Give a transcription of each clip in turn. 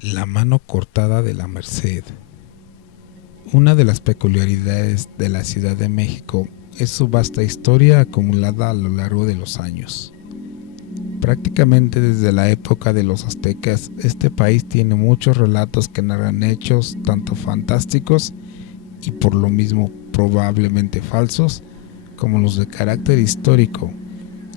La mano cortada de la Merced. Una de las peculiaridades de la Ciudad de México es su vasta historia acumulada a lo largo de los años. Prácticamente desde la época de los aztecas, este país tiene muchos relatos que narran hechos tanto fantásticos y por lo mismo probablemente falsos, como los de carácter histórico,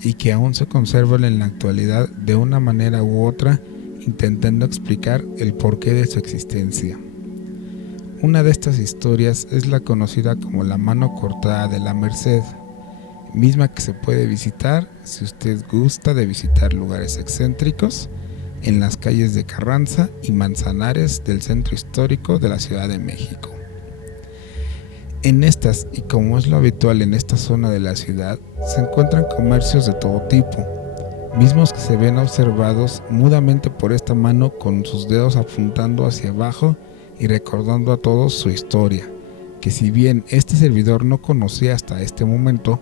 y que aún se conservan en la actualidad de una manera u otra, intentando explicar el porqué de su existencia. Una de estas historias es la conocida como la mano cortada de la Merced, misma que se puede visitar si usted gusta de visitar lugares excéntricos en las calles de Carranza y Manzanares del centro histórico de la Ciudad de México. En estas, y como es lo habitual en esta zona de la ciudad, se encuentran comercios de todo tipo, mismos que se ven observados mudamente por esta mano con sus dedos apuntando hacia abajo y recordando a todos su historia, que si bien este servidor no conocía hasta este momento,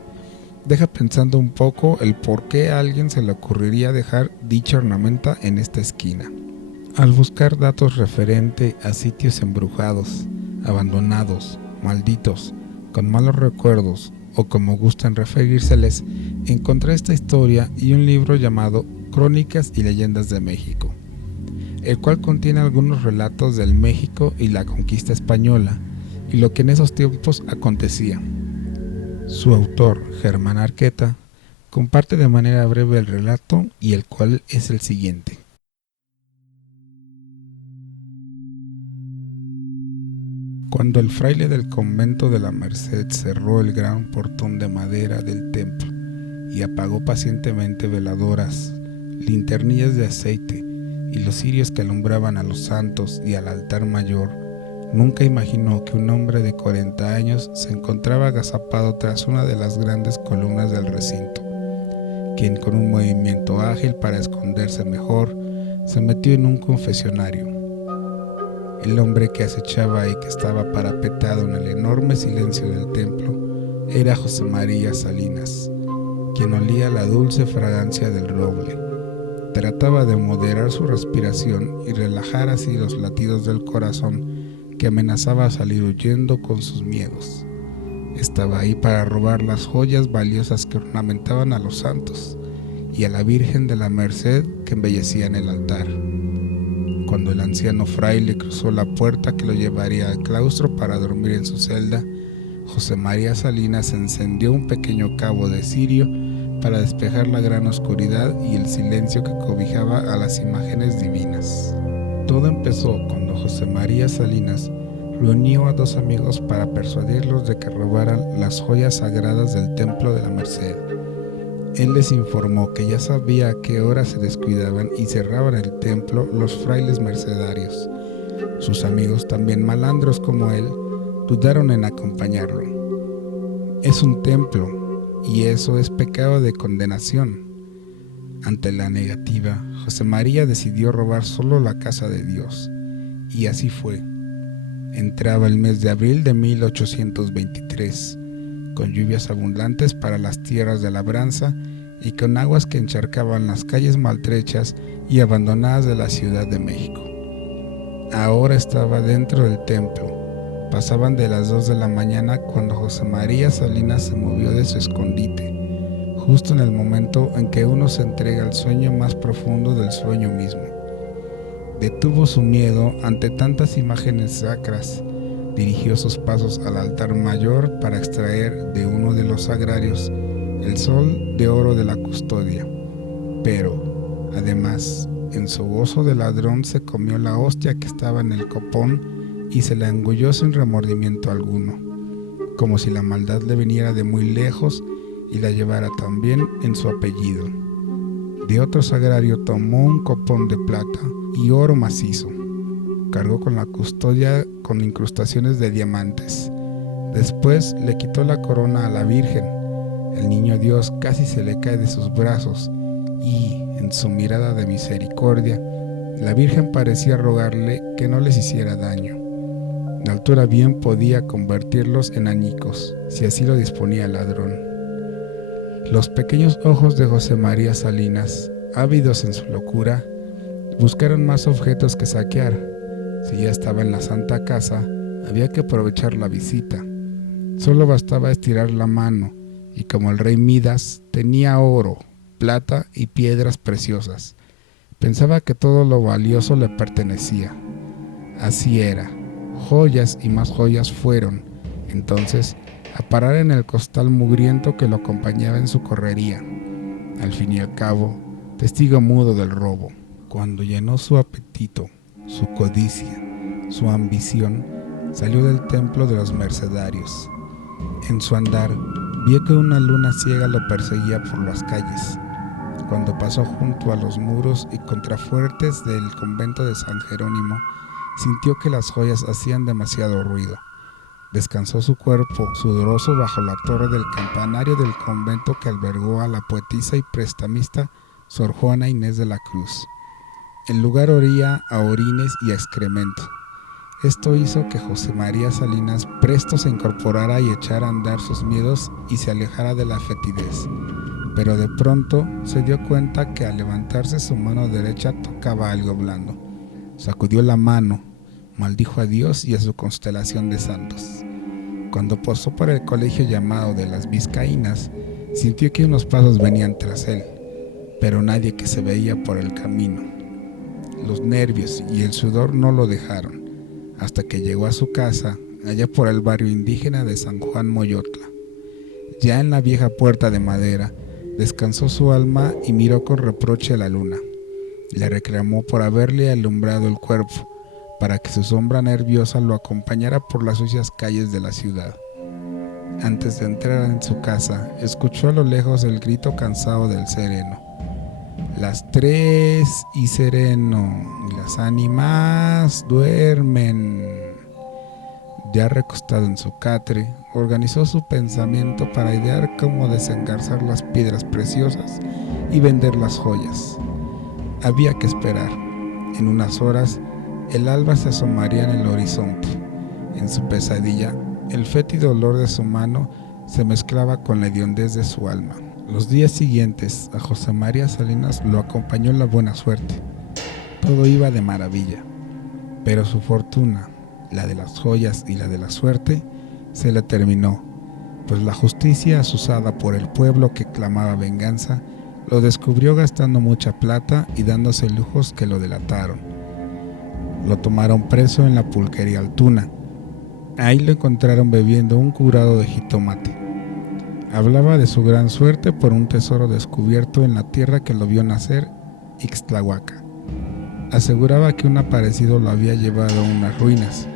deja pensando un poco el por qué a alguien se le ocurriría dejar dicha ornamenta en esta esquina. Al buscar datos referente a sitios embrujados, abandonados, malditos, con malos recuerdos o como gustan referírseles, encontré esta historia y un libro llamado Crónicas y Leyendas de México, el cual contiene algunos relatos del México y la conquista española y lo que en esos tiempos acontecía. Su autor, Germán Arqueta, comparte de manera breve el relato y el cual es el siguiente. Cuando el fraile del convento de la Merced cerró el gran portón de madera del templo y apagó pacientemente veladoras, linternillas de aceite y los cirios que alumbraban a los santos y al altar mayor, nunca imaginó que un hombre de 40 años se encontraba agazapado tras una de las grandes columnas del recinto, quien con un movimiento ágil para esconderse mejor, se metió en un confesionario. El hombre que acechaba y que estaba parapetado en el enorme silencio del templo era José María Salinas, quien olía la dulce fragancia del roble. Trataba de moderar su respiración y relajar así los latidos del corazón que amenazaba salir huyendo con sus miedos. Estaba ahí para robar las joyas valiosas que ornamentaban a los santos y a la Virgen de la Merced que embellecían el altar. Cuando el anciano fraile cruzó la puerta que lo llevaría al claustro para dormir en su celda, José María Salinas encendió un pequeño cabo de cirio para despejar la gran oscuridad y el silencio que cobijaba a las imágenes divinas. Todo empezó cuando José María Salinas reunió a dos amigos para persuadirlos de que robaran las joyas sagradas del templo de la Merced. Él les informó que ya sabía a qué hora se descuidaban y cerraban el templo los frailes mercedarios. Sus amigos, también malandros como él, dudaron en acompañarlo. Es un templo, y eso es pecado de condenación. Ante la negativa, José María decidió robar solo la casa de Dios, y así fue. Entraba el mes de abril de 1823, con lluvias abundantes para las tierras de labranza y con aguas que encharcaban las calles maltrechas y abandonadas de la Ciudad de México. Ahora estaba dentro del templo. Pasaban de las 2 de la mañana cuando José María Salinas se movió de su escondite, justo en el momento en que uno se entrega al sueño más profundo del sueño mismo. Detuvo su miedo ante tantas imágenes sacras, dirigió sus pasos al altar mayor para extraer de uno de los sagrarios el sol de oro de la custodia. Pero, además, en su gozo de ladrón se comió la hostia que estaba en el copón y se la engulló sin remordimiento alguno, como si la maldad le viniera de muy lejos y la llevara también en su apellido. De otro sagrario tomó un copón de plata y oro macizo. Cargó con la custodia con incrustaciones de diamantes. Después le quitó la corona a la Virgen. El niño Dios casi se le cae de sus brazos y, en su mirada de misericordia, la Virgen parecía rogarle que no les hiciera daño. La altura bien podía convertirlos en añicos, si así lo disponía el ladrón. Los pequeños ojos de José María Salinas, ávidos en su locura, Buscaron más objetos que saquear. Si ya estaba en la Santa Casa, había que aprovechar la visita. Solo bastaba estirar la mano, y como el rey Midas tenía oro, plata y piedras preciosas, pensaba que todo lo valioso le pertenecía. Así era. Joyas y más joyas fueron, entonces, a parar en el costal mugriento que lo acompañaba en su correría. Al fin y al cabo, testigo mudo del robo. Cuando llenó su apetito, su codicia, su ambición, salió del templo de los mercedarios. En su andar, vio que una luna ciega lo perseguía por las calles. Cuando pasó junto a los muros y contrafuertes del convento de San Jerónimo, sintió que las joyas hacían demasiado ruido. Descansó su cuerpo sudoroso bajo la torre del campanario del convento que albergó a la poetisa y prestamista Sor Juana Inés de la Cruz. El lugar olía a orines y a excremento. Esto hizo que José María Salinas presto se incorporara y echara a andar sus miedos y se alejara de la fetidez. Pero de pronto se dio cuenta que al levantarse su mano derecha tocaba algo blando. Sacudió la mano, maldijo a Dios y a su constelación de santos. Cuando posó por el colegio llamado de las Vizcaínas, sintió que unos pasos venían tras él, pero nadie que se veía por el camino. Los nervios y el sudor no lo dejaron, hasta que llegó a su casa, allá por el barrio indígena de San Juan Moyotla. Ya en la vieja puerta de madera, descansó su alma y miró con reproche a la luna. Le reclamó por haberle alumbrado el cuerpo, para que su sombra nerviosa lo acompañara por las sucias calles de la ciudad. Antes de entrar en su casa, escuchó a lo lejos el grito cansado del sereno. Las 3 y sereno, y las ánimas duermen. Ya recostado en su catre, organizó su pensamiento para idear cómo desengarzar las piedras preciosas y vender las joyas. Había que esperar. En unas horas, el alba se asomaría en el horizonte. En su pesadilla, el fétido olor de su mano se mezclaba con la hediondez de su alma. Los días siguientes, a José María Salinas lo acompañó la buena suerte. Todo iba de maravilla, pero su fortuna, la de las joyas y la de la suerte, se le terminó, pues la justicia, azuzada por el pueblo que clamaba venganza, lo descubrió gastando mucha plata y dándose lujos que lo delataron. Lo tomaron preso en la pulquería Altuna. Ahí lo encontraron bebiendo un curado de jitomate. Hablaba de su gran suerte por un tesoro descubierto en la tierra que lo vio nacer, Ixtlahuaca. Aseguraba que un aparecido lo había llevado a unas ruinas,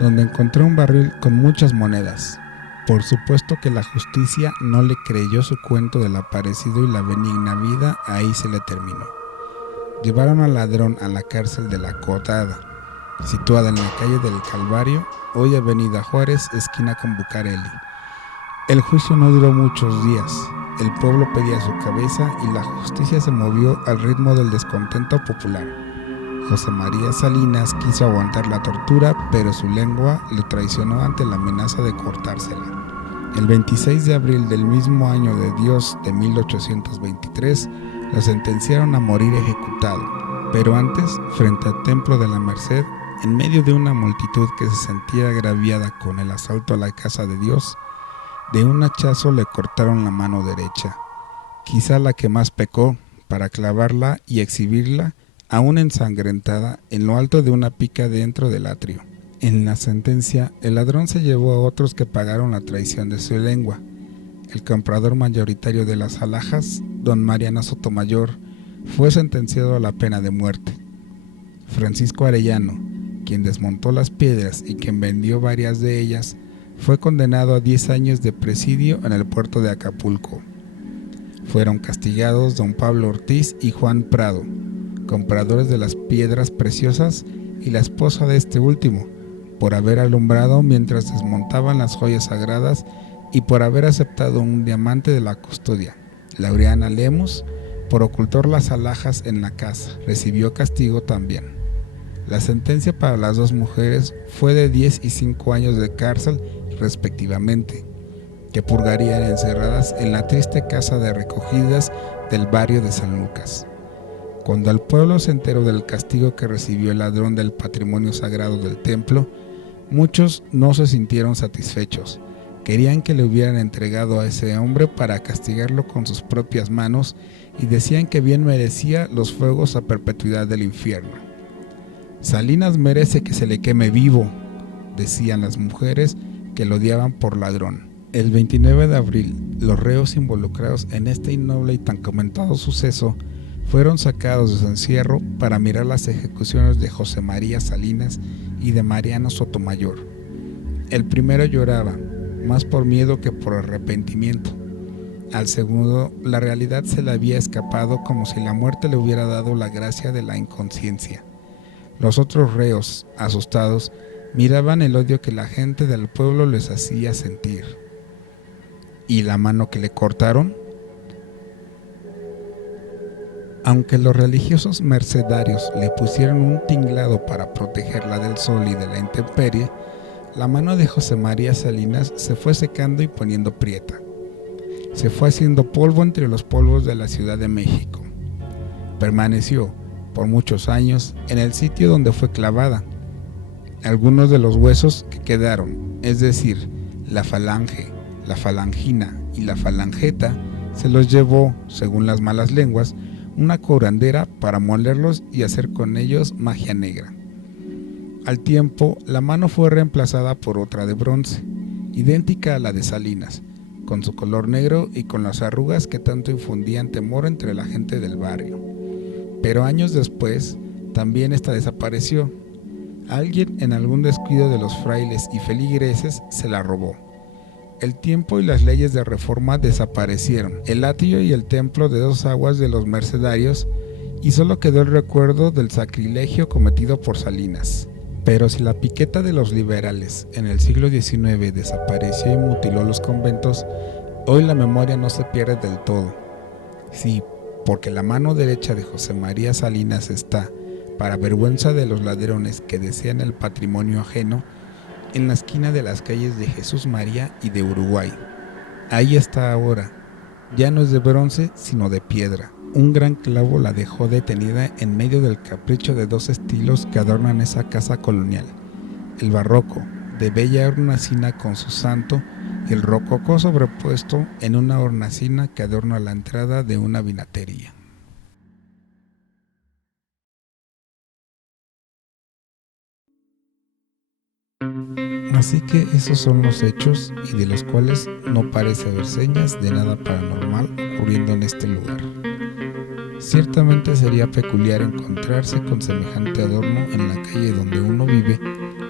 donde encontró un barril con muchas monedas. Por supuesto que la justicia no le creyó su cuento del aparecido y la benigna vida ahí se le terminó. Llevaron al ladrón a la cárcel de la Cotada, situada en la calle del Calvario, hoy Avenida Juárez, esquina con Bucareli. El juicio no duró muchos días. El pueblo pedía su cabeza y la justicia se movió al ritmo del descontento popular. José María Salinas quiso aguantar la tortura, pero su lengua lo traicionó ante la amenaza de cortársela. El 26 de abril del mismo año de Dios de 1823, lo sentenciaron a morir ejecutado, pero antes, frente al Templo de la Merced, en medio de una multitud que se sentía agraviada con el asalto a la casa de Dios, de un hachazo le cortaron la mano derecha, quizá la que más pecó, para clavarla y exhibirla, aún ensangrentada, en lo alto de una pica dentro del atrio. En la sentencia, el ladrón se llevó a otros que pagaron la traición de su lengua. El comprador mayoritario de las alhajas, don Mariano Sotomayor, fue sentenciado a la pena de muerte. Francisco Arellano, quien desmontó las piedras y quien vendió varias de ellas, fue condenado a 10 años de presidio en el puerto de Acapulco. Fueron castigados don Pablo Ortiz y Juan Prado, compradores de las piedras preciosas, y la esposa de este último, por haber alumbrado mientras desmontaban las joyas sagradas y por haber aceptado un diamante de la custodia. Laureana Lemus, por ocultar las alhajas en la casa, recibió castigo también. La sentencia para las dos mujeres fue de 10 y 5 años de cárcel respectivamente, que purgarían encerradas en la triste casa de recogidas del barrio de San Lucas. Cuando el pueblo se enteró del castigo que recibió el ladrón del patrimonio sagrado del templo, muchos no se sintieron satisfechos. Querían que le hubieran entregado a ese hombre para castigarlo con sus propias manos y decían que bien merecía los fuegos a perpetuidad del infierno. Salinas merece que se le queme vivo, decían las mujeres que lo odiaban por ladrón. El 29 de abril, los reos involucrados en este innoble y tan comentado suceso fueron sacados de su encierro para mirar las ejecuciones de José María Salinas y de Mariano Sotomayor. El primero lloraba, más por miedo que por arrepentimiento. Al segundo, la realidad se le había escapado como si la muerte le hubiera dado la gracia de la inconsciencia. Los otros reos, asustados, miraban el odio que la gente del pueblo les hacía sentir. ¿Y la mano que le cortaron? Aunque los religiosos mercedarios le pusieron un tinglado para protegerla del sol y de la intemperie, la mano de José María Salinas se fue secando y poniendo prieta. Se fue haciendo polvo entre los polvos de la Ciudad de México. Permaneció, por muchos años, en el sitio donde fue clavada. Algunos de los huesos que quedaron, es decir, la falange, la falangina y la falangeta, se los llevó, según las malas lenguas, una curandera para molerlos y hacer con ellos magia negra. Al tiempo, la mano fue reemplazada por otra de bronce, idéntica a la de Salinas, con su color negro y con las arrugas que tanto infundían temor entre la gente del barrio. Pero años después, también esta desapareció. Alguien en algún descuido de los frailes y feligreses se la robó. El tiempo y las leyes de reforma desaparecieron, el atrio y el templo de Dos Aguas de los mercedarios, y solo quedó el recuerdo del sacrilegio cometido por Salinas. Pero si la piqueta de los liberales en el siglo XIX desapareció y mutiló los conventos, hoy la memoria no se pierde del todo. Sí, porque la mano derecha de José María Salinas está, para vergüenza de los ladrones que desean el patrimonio ajeno, en la esquina de las calles de Jesús María y de Uruguay. Ahí está ahora, ya no es de bronce sino de piedra. Un gran clavo la dejó detenida en medio del capricho de dos estilos que adornan esa casa colonial: el barroco, de bella hornacina con su santo, y el rococó sobrepuesto en una hornacina que adorna la entrada de una vinatería. Así que esos son los hechos, y de los cuales no parece haber señas de nada paranormal ocurriendo en este lugar. Ciertamente sería peculiar encontrarse con semejante adorno en la calle donde uno vive,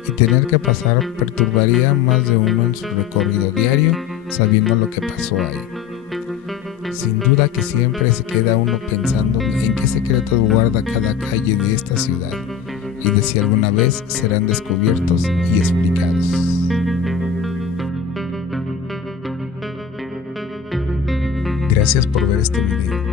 y tener que pasar perturbaría más de uno en su recorrido diario, sabiendo lo que pasó ahí. Sin duda que siempre se queda uno pensando en qué secretos guarda cada calle de esta ciudad, y de si alguna vez serán descubiertos y explicados. Gracias por ver este video.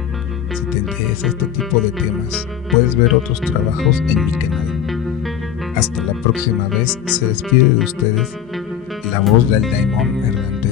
Si te interesa este tipo de temas, puedes ver otros trabajos en mi canal. Hasta la próxima vez, se despide de ustedes la voz del Daimon Errante.